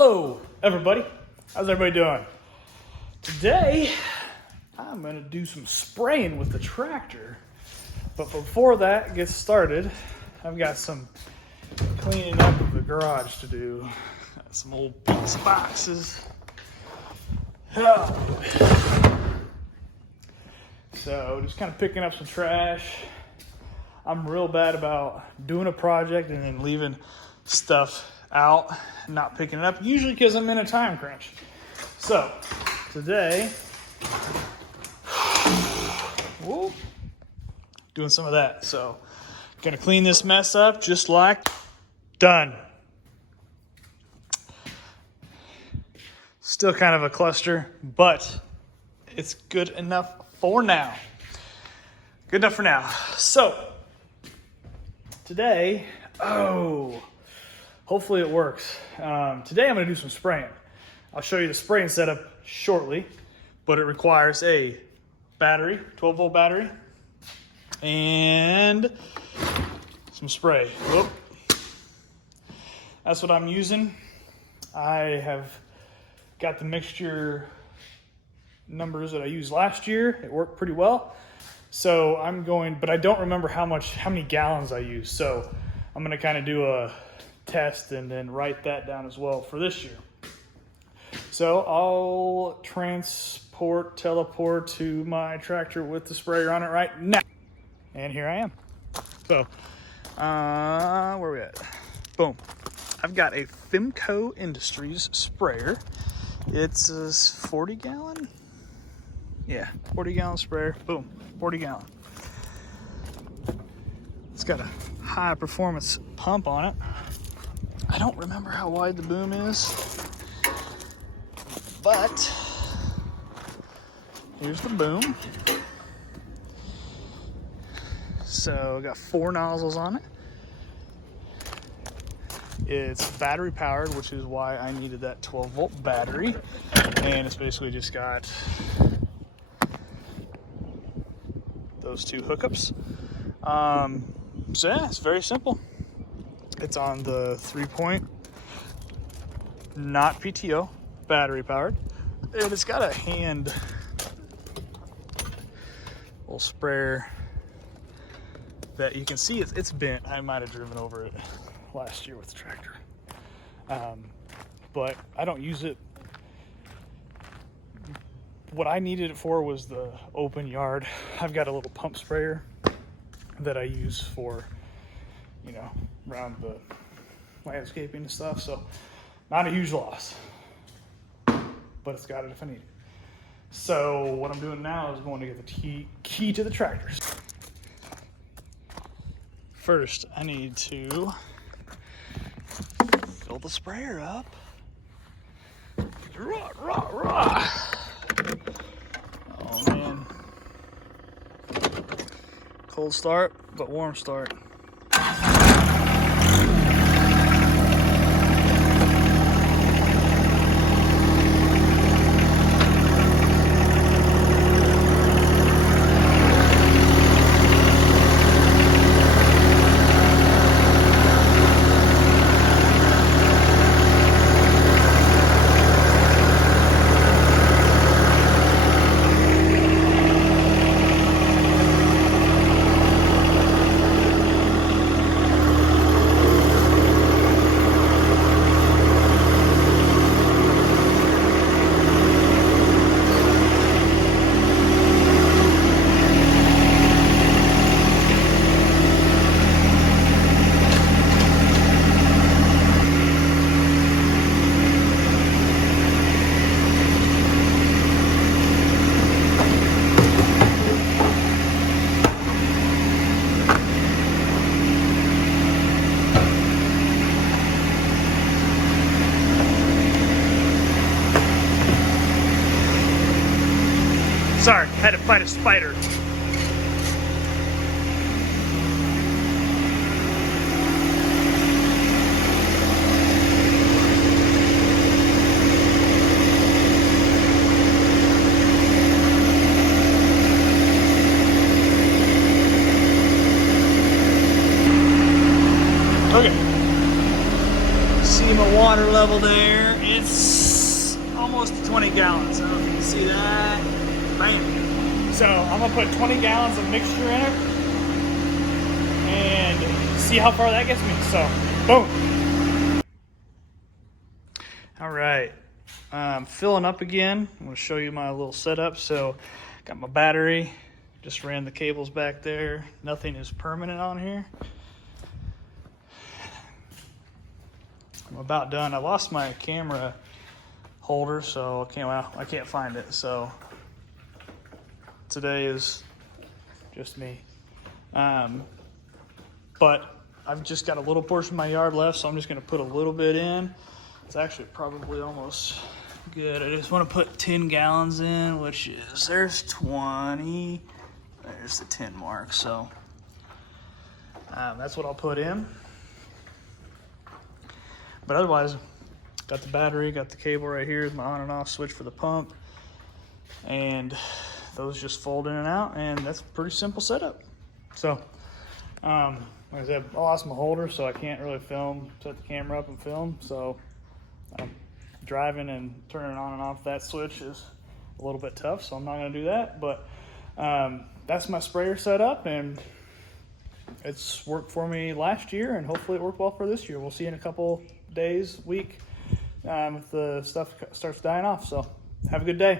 Hello, everybody. How's everybody doing? Today, I'm gonna do some spraying with the tractor. But before that gets started, I've got some cleaning up of the garage to do. Got some old pizza boxes. So just kind of picking up some trash. I'm real bad about doing a project and then leaving stuff out, not picking it up, usually because I'm in a time crunch. So today, doing some of that. So gonna clean this mess up just like done. Still kind of a cluster, but it's good enough for now. Good enough for now. So today, hopefully it works. Today I'm gonna do some spraying. I'll show you the spraying setup shortly, but it requires a battery, 12-volt battery, and some spray. Whoop. That's what I'm using. I have got the mixture numbers that I used last year. It worked pretty well. So I'm going, but I don't remember how many gallons I used. So I'm gonna kind of do a test and then write that down as well for this year. So I'll teleport to my tractor with the sprayer on it right now. And here I am. So, where are we at? Boom. I've got a Fimco Industries sprayer. It's a 40 gallon? Yeah, 40 gallon sprayer. Boom, 40 gallon. It's got a high performance pump on it. I don't remember how wide the boom is, but here's the boom. So I got 4 nozzles on it. It's battery powered, which is why I needed that 12-volt battery. And it's basically just got those 2 hookups. So yeah, it's very simple. It's on the 3-point, not PTO, battery powered. And it's got a hand little sprayer that you can see it's bent. I might have driven over it last year with the tractor. But I don't use it. What I needed it for was the open yard. I've got a little pump sprayer that I use for, around the landscaping and stuff. So not a huge loss, but it's got it if I need it. So what I'm doing now is going to get the key to the tractor. First, I need to fill the sprayer up. Rah, rah, rah. Oh man. Cold start, but warm start. Sorry, had to fight a spider. Okay. See my water level there. it's almost 20 gallons. I don't know if you can see that. Bam. So I'm gonna put 20 gallons of mixture in it and see how far that gets me. So, boom. All right, filling up again. I'm gonna show you my little setup. So, got my battery. Just ran the cables back there. Nothing is permanent on here. I'm about done. I lost my camera holder, so I can't find it. So today is just me. But I've just got a little portion of my yard left, so I'm just gonna put a little bit in. It's actually probably almost good. I just want to put 10 gallons in, which is, there's 20. There's the 10 mark, so that's what I'll put in. But otherwise, got the battery, got the cable right here, my on and off switch for the pump, and those just fold in and out, and that's a pretty simple setup. So, like I said, I lost my holder, so I can't really film, set the camera up and film, so driving and turning on and off that switch is a little bit tough, so I'm not gonna do that, but that's my sprayer setup, and it's worked for me last year, and hopefully it worked well for this year. We'll see in a couple days, week, if the stuff starts dying off. So have a good day.